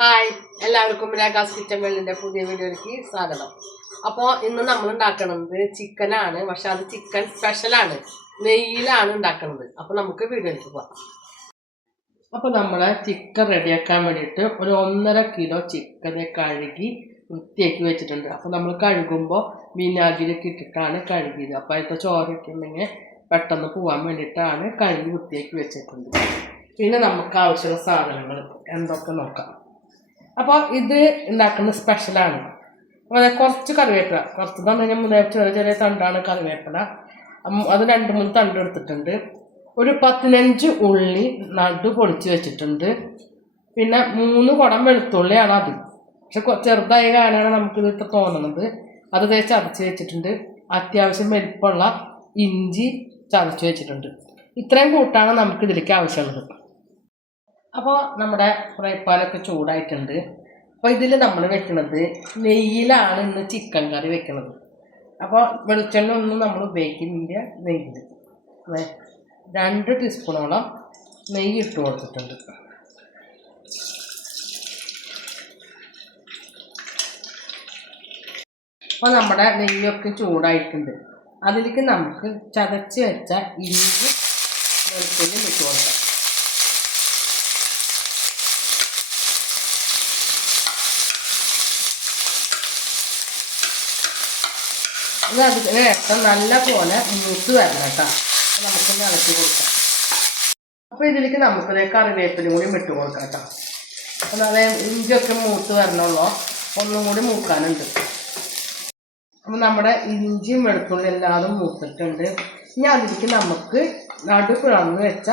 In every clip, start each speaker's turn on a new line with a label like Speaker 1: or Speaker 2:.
Speaker 1: Hi എല്ലാവർക്കും ragas kitchen വെള്ളിന്റെ പുതിയ വീഡിയോയിലേക്ക് സ്വാഗതം. അപ്പോൾ ഇന്ന് നമ്മൾ ഉണ്ടാക്കണത് ചിക്കനാണ് പക്ഷെ അത് ചിക്കൻ സ്പെഷ്യലാണ് നെയ്യിലാണ് ഉണ്ടാക്കുന്നത്. അപ്പോൾ നമുക്ക് വീഡിയോയിലേക്ക് പോകാം അപ്പോൾ നമ്മൾ ചിക്കൻ റെഡിയാക്കാൻ വേണ്ടിയിട്ട് ഒരു ഒന്നര കിലോ ചിക്കനെ കഴുകി വൃത്തിയാക്കി വെച്ചിട്ടുണ്ട്. അപ്പോൾ നമ്മൾ കഴുകുമ്പോൾ വിനാഗിരിയൊക്കെ ഇട്ടിട്ടാണ് കഴുകിയത്. അപ്പോൾ അതിന്റെ ചോറൊക്കെ പെട്ടെന്ന് പോകാൻ വേണ്ടിയിട്ടാണ് കഴുകി വൃത്തിയാക്കി വെച്ചിട്ടുണ്ട്. പിന്നെ നമുക്ക് ആവശ്യമുള്ള സാധനങ്ങൾ എന്തൊക്കെ നോക്കാം. അപ്പോൾ ഇത് ഉണ്ടാക്കുന്നത് സ്പെഷ്യലാണ് അപ്പോൾ കുറച്ച് കറിവേപ്പില. കുറച്ച് എന്ന് പറഞ്ഞാൽ മൂന്ന് ചെറിയ ചെറിയ തണ്ടാണ് കറിവേപ്പില. അത് രണ്ട് മൂന്ന് തണ്ട് എടുത്തിട്ടുണ്ട്. ഒരു പതിനഞ്ച് ഉള്ളി നടു പൊളിച്ച് വെച്ചിട്ടുണ്ട്. പിന്നെ മൂന്ന് കുടം വെളുത്തുള്ളിയാണ് അത്. പക്ഷെ ചെറുതായ കാരണമാണ് നമുക്കിത് ഇത്ര തോന്നുന്നത് അത് ചതച്ച് വെച്ചിട്ടുണ്ട്. അത്യാവശ്യം വലിപ്പമുള്ള ഇഞ്ചി ചതച്ച് വെച്ചിട്ടുണ്ട്. ഇത്രയും കൂട്ടാണ് നമുക്കിതിലേക്ക് ആവശ്യമുള്ളത്. അപ്പോൾ നമ്മുടെ ഫ്രൈ പാനൊക്കെ ചൂടായിട്ടുണ്ട്. അപ്പോൾ ഇതിൽ നമ്മൾ വെക്കുന്നത് നെയ്യിലാണ് ഇന്ന് ചിക്കൻ കറി വെക്കുന്നത് അപ്പോൾ വെളിച്ചെണ്ണ ഒന്നും നമ്മൾ ഉപയോഗിക്കുന്നില്ല നെയ്യിൽ രണ്ട് ടീസ്പൂണോളം നെയ്യ് ഇട്ട് കൊടുത്തിട്ടുണ്ട്. അപ്പോൾ നമ്മുടെ നെയ്യൊക്കെ ചൂടായിട്ടുണ്ട്. അതിലേക്ക് നമുക്ക് ചതച്ച് വെച്ച ഇഞ്ചി വെളുത്തുള്ളി ഇട്ട് കൊടുക്കാം. ഇത് അതിന് ശേഷം നല്ല പോലെ മൂത്ത് വരണം കേട്ടോ. നമുക്കൊന്ന് ഇളക്കി കൊടുക്കാം. അപ്പോൾ ഇതിലേക്ക് നമുക്ക് കറിവേപ്പിലും കൂടി ഇട്ട് കൊടുക്കാം കേട്ടോ. അപ്പോൾ അതേ ഇഞ്ചിയൊക്കെ മൂത്ത് വരണമല്ലോ ഒന്നും കൂടി മൂക്കാനുണ്ട്. അപ്പോൾ നമ്മുടെ ഇഞ്ചിയും വെളുത്തുള്ളി എല്ലാതും മൂത്തിട്ടുണ്ട്. ഇനി അതിലേക്ക് നമുക്ക് നടു പിളർന്ന് വെച്ച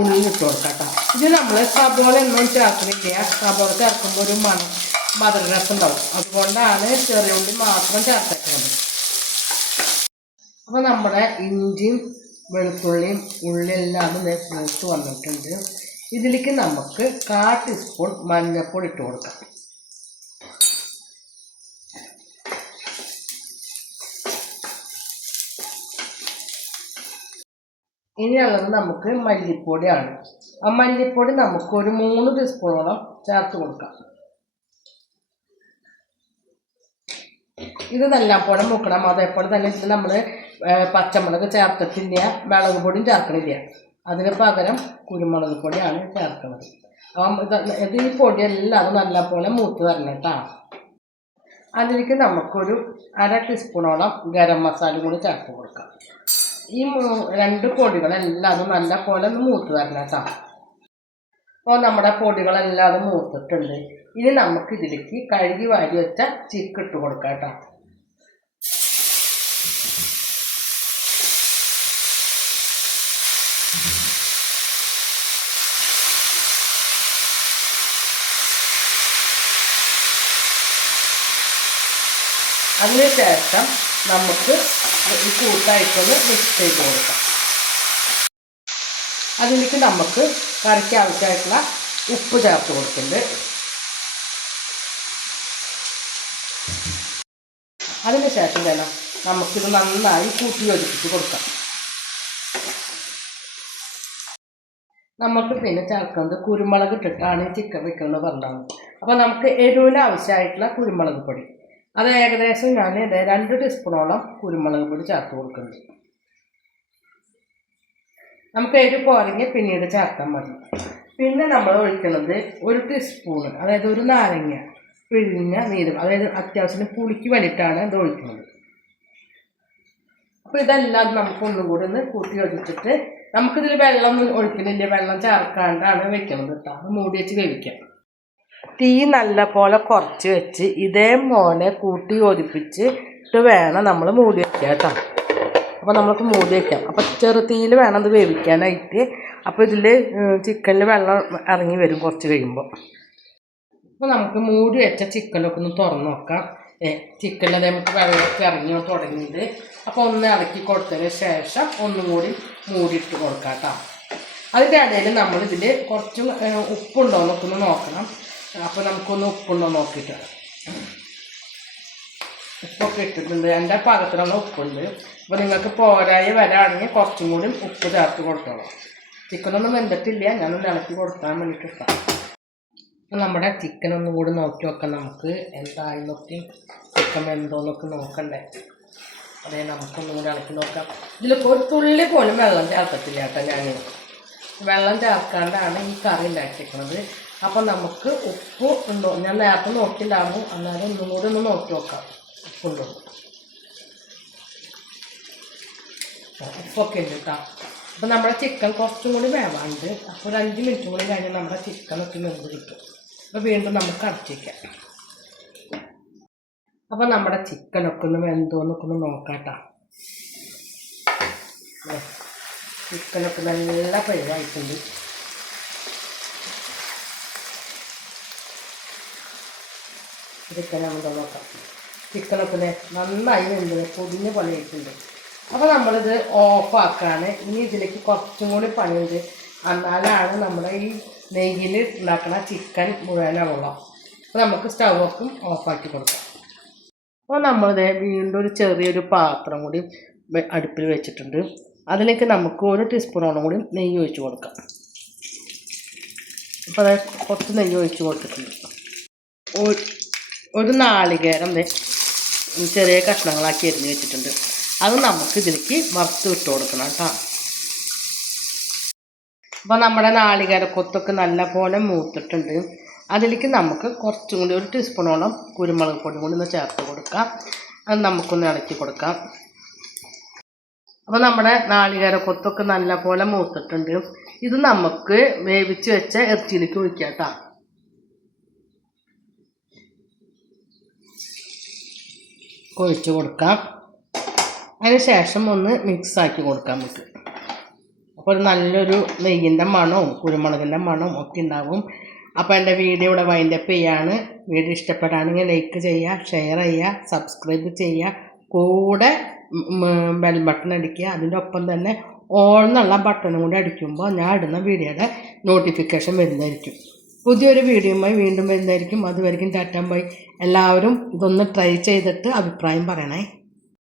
Speaker 1: ഉള്ളി ഇട്ട് കൊടുക്കാം കേട്ടോ. ഇത് നമ്മൾ സബോള ഒന്നും ചേർക്കുന്നില്ല സബോള ചേർക്കുമ്പോൾ ഒരു മണം മധുരരസം ഉണ്ടാവും അതുകൊണ്ടാണ് ചെറിയ ഉള്ളി മാത്രം ചേർത്തേക്കുന്നത്. അപ്പോൾ നമ്മുടെ ഇഞ്ചിയും വെളുത്തുള്ളിയും ഉള്ളിയെല്ലാം മൂത്ത് വന്നിട്ടുണ്ട്. ഇതിലേക്ക് നമുക്ക് കാ ടീസ്പൂൺ മഞ്ഞൾപ്പൊടി ഇട്ട് കൊടുക്കാം. ഇനിയുള്ളത് നമുക്ക് മല്ലിപ്പൊടിയാണ്. ആ മല്ലിപ്പൊടി നമുക്ക് ഒരു മൂന്ന് ടീസ്പൂണോളം ചേർത്ത് കൊടുക്കാം. ഇത് നല്ലപോലെ മുക്കണം. അതേപോലെ തന്നെ ഇതിൽ നമ്മൾ പച്ചമുളക് ചേർത്തിട്ടില്ല മുളക് പൊടിയും ചേർക്കണില്ല. അതിന് പകരം കുരുമുളക് പൊടിയാണ് ചേർക്കുന്നത്. അപ്പം ഇത് ഇത് ഈ പൊടിയെല്ലാം അത് നല്ലപോലെ മൂത്ത് വരണം കേട്ടോ. അതിലേക്ക് നമുക്കൊരു അര ടീസ്പൂണോളം ഗരം മസാല കൂടി ചേർത്ത് കൊടുക്കാം. ഈ രണ്ട് പൊടികളെല്ലാം അത് നല്ല പോലെ ഒന്ന് മൂത്ത് വരണം കേട്ടോ. അപ്പോൾ നമ്മുടെ പൊടികളെല്ലാം അത് മൂത്തിട്ടുണ്ട്. ഇനി നമുക്ക് ഇതിലേക്ക് കഴുകി വാരി വെച്ച ചിക്ക് ഇട്ട് കൊടുക്കാം കേട്ടോ. അതിന് ശേഷം നമുക്ക് ഈ കൂട്ടായിട്ടൊന്ന് മിക്സ് ചെയ്ത് കൊടുക്കാം. അതിലേക്ക് നമുക്ക് കറിക്ക് ആവശ്യമായിട്ടുള്ള ഉപ്പ് ചേർത്ത് കൊടുക്കുന്നുണ്ട്. അതിനുശേഷം വേണം നമുക്കിത് നന്നായി കൂട്ടി യോജിപ്പിച്ച് കൊടുക്കാം. നമുക്ക് പിന്നെ ചേർക്കുന്നത് കുരുമുളക് ഇട്ടിട്ടാണ് ചിക്കൻ വെക്കുന്നത് പറഞ്ഞത്. അപ്പോൾ നമുക്ക് എരിവിന് ആവശ്യമായിട്ടുള്ള കുരുമുളക് പൊടി. അത് ഏകദേശം ഞാൻ ഇത് രണ്ട് ടീസ്പൂണോളം കുരുമുളക് പൊടി ചേർത്ത് കൊടുക്കുന്നുണ്ട്. നമുക്ക് എരി പോരെങ്കിൽ പിന്നീട് ചേർത്താൽ മതി. പിന്നെ നമ്മൾ ഒഴിക്കുന്നത് ഒരു ടീസ്പൂൺ അതായത് ഒരു നാരങ്ങ പിഴിഞ്ഞ നീരും അതായത് അത്യാവശ്യം പുളിക്ക് വേണ്ടിയിട്ടാണ് ഇത് ഒഴിക്കുന്നത്. അപ്പോൾ ഇതെല്ലാം നമുക്ക് ഒന്നും കൂടി ഒന്ന് കൂട്ടി യോജിച്ചിട്ട് നമുക്കിതിൽ വെള്ളം ഒഴിക്കുന്നില്ല വെള്ളം ചേർക്കാണ്ടാണ് വെക്കുന്നത് കേട്ടോ മൂടി വെച്ച് വേവിക്കാം. തീ നല്ല പോലെ കുറച്ച് വെച്ച് ഇതേപോലെ കൂട്ടി യോജിപ്പിച്ച് ഇട്ട് വേണം നമ്മൾ മൂടി വയ്ക്കുക കേട്ടോ. അപ്പോൾ നമുക്ക് മൂടി വയ്ക്കാം അപ്പോൾ ചെറു തീയിൽ വേണം അത് വേവിക്കാനായിട്ട്. അപ്പോൾ ഇതിൽ ചിക്കനിൽ വെള്ളം ഇറങ്ങി വരും കുറച്ച് കഴിയുമ്പോൾ അപ്പോൾ നമുക്ക് മൂടി വെച്ച ചിക്കനൊക്കെ ഒന്ന് തുറന്ന് നോക്കാം. ഏ ചിക്കനിൽ നമുക്ക് വെള്ളമൊക്കെ ഇറങ്ങി തുടങ്ങിയത് അപ്പോൾ ഒന്ന് ഇളക്കി കൊടുത്തതിന് ശേഷം ഒന്നും കൂടി മൂടിയിട്ട് കൊടുക്കാം കേട്ടോ. അതിന്റെ ഇടയിൽ നമ്മളിതിൽ കുറച്ച് ഉപ്പുണ്ടോ എന്നൊക്കെ ഒന്ന് നോക്കണം. അപ്പോൾ നമുക്കൊന്ന് ഉപ്പുണ്ടോ നോക്കിയിട്ട്. ഉപ്പൊക്കെ ഇട്ടിട്ടുണ്ട്. എന്റെ പാകത്തിനുള്ള ഉപ്പുണ്ട്. അപ്പോൾ നിങ്ങൾക്ക് പോരായി വരാണെങ്കിൽ കുറച്ചും കൂടി ഉപ്പ് ചേർത്ത് കൊടുത്തോളാം. ചിക്കനൊന്നും വെന്തിട്ടില്ല. ഞാനൊന്ന് ഇളക്കി കൊടുക്കാൻ വേണ്ടിയിട്ട് ഇട്ടാം. അപ്പം നമ്മുടെ ചിക്കൻ ഒന്നും കൂടി നോക്കി നോക്കാം നമുക്ക്. എന്തായി നോക്കി. ചിക്കൻ വെന്തോന്നൊക്കെ നോക്കണ്ടേ. അതെ നമുക്കൊന്നും കൂടി ഇളക്കി നോക്കാം. ഇതിൽ ഒരു തുള്ളി പോലും വെള്ളം ചേർക്കത്തില്ല കേട്ടോ ഞാൻ വെള്ളം ചേർക്കാണ്ടാണ് ഈ കറി ഉണ്ടാക്കിയിരിക്കുന്നത്. അപ്പം നമുക്ക് ഉപ്പ് ഉണ്ടോ? ഞാൻ നേരത്തെ നോക്കിണ്ടാകും അന്നേരം ഒന്നും കൂടി ഒന്ന് നോക്കി നോക്കാം. ഉപ്പുണ്ടോ? ഉപ്പൊക്കെ ഉണ്ട് കേട്ടോ അപ്പം നമ്മുടെ ചിക്കൻ കുറച്ചും കൂടി വേവാണ്ട് അപ്പോൾ ഒരു അഞ്ച് മിനിറ്റ് കൂടി കഴിഞ്ഞാൽ നമ്മുടെ ചിക്കനൊക്കെ വെന്ത് കിട്ടും. അപ്പോൾ വീണ്ടും നമുക്ക് അടച്ചിരിക്കാം അപ്പം നമ്മുടെ ചിക്കനൊക്കെ ഒന്ന് വെന്തോന്നൊക്കെ ഒന്ന് നോക്കാം കേട്ടോ ചിക്കനൊക്കെ നല്ല പരിവായിട്ടുണ്ട്. ചിക്കൻ നമുക്ക് നോക്കാം ചിക്കനൊക്കെ നന്നായി വെന്തത് പൊതിഞ്ഞ പോലെ ആയിട്ടുണ്ട്. അപ്പോൾ നമ്മളിത് ഓഫാക്കാണ്. ഇനി ഇതിലേക്ക് കുറച്ചും കൂടി പണിയുണ്ട്. എന്നാലാണ് നമ്മുടെ ഈ നെയ്യിൽ ഉണ്ടാക്കുന്ന ചിക്കൻ മുഴുവനാവുള്ളൂ. അപ്പോൾ നമുക്ക് സ്റ്റൗക്കും ഓഫാക്കി കൊടുക്കാം. അപ്പോൾ നമ്മളിത് വീണ്ടും ഒരു ചെറിയൊരു പാത്രം കൂടി അടുപ്പിൽ വെച്ചിട്ടുണ്ട്. അതിലേക്ക് നമുക്ക് ഒരു ടീസ്പൂണോളം കൂടി നെയ്യ് ഒഴിച്ച് കൊടുക്കാം. അപ്പോൾ അത് കുറച്ച് നെയ്യ് ഒഴിച്ച് കൊടുത്തിട്ടുണ്ട്. ഒരു- നാളികേരം ചെറിയ കഷ്ണങ്ങളാക്കി എരിഞ്ഞ് വെച്ചിട്ടുണ്ട്. അത് നമുക്ക് ഇതിലേക്ക് വറുത്ത് ഇട്ട് കൊടുക്കണം കേട്ടോ. അപ്പോൾ നമ്മുടെ നാളികേരക്കൊത്തൊക്കെ നല്ല പോലെ മൂത്തിട്ടുണ്ട്. അതിലേക്ക് നമുക്ക് കുറച്ചും കൂടി ഒരു ടീസ്പൂണോളം കുരുമുളക് പൊടി കൂടി ഒന്ന് ചേർത്ത് കൊടുക്കാം. അത് നമുക്കൊന്ന് ഇളക്കി കൊടുക്കാം. അപ്പോൾ നമ്മുടെ നാളികേരക്കൊത്തൊക്കെ നല്ല പോലെ മൂത്തിട്ടുണ്ട്. ഇത് നമുക്ക് വേവിച്ച് വെച്ച ഇറച്ചിയിലേക്ക് ഒഴിക്കാം കേട്ടോ. ഒഴിച്ച് കൊടുക്കാം. അതിന് ശേഷം ഒന്ന് മിക്സ് ആക്കി കൊടുക്കാം നമുക്ക്. അപ്പോൾ ഒരു നല്ലൊരു നെയ്യിന്റെ മണവും കുരുമുളകിന്റെ മണവും ഒക്കെ ഉണ്ടാവും. അപ്പോൾ എന്റെ വീഡിയോ ഇവിടെ വൈൻഡപ്പ് ചെയ്യാണ്. വീഡിയോ ഇഷ്ടപ്പെടുകയാണെങ്കിൽ ലൈക്ക് ചെയ്യുക ഷെയർ ചെയ്യുക സബ്സ്ക്രൈബ് ചെയ്യുക. കൂടെ ബെൽ ബട്ടൺ അടിക്കുക. അതിന്റെ ഒപ്പം തന്നെ ഓൾ എന്നുള്ള ബട്ടണും കൂടി അടിക്കുമ്പോൾ ഞാൻ ഇടുന്ന വീഡിയോയുടെ നോട്ടിഫിക്കേഷൻ വരുന്നതായിരിക്കും. പുതിയൊരു വീഡിയോയുമായി വീണ്ടും വരുന്നതായിരിക്കും. അതുവരെയും ടാറ്റാ ബൈ. എല്ലാവരും ഇതൊന്ന് ട്രൈ ചെയ്തിട്ട് അഭിപ്രായം പറയണേ.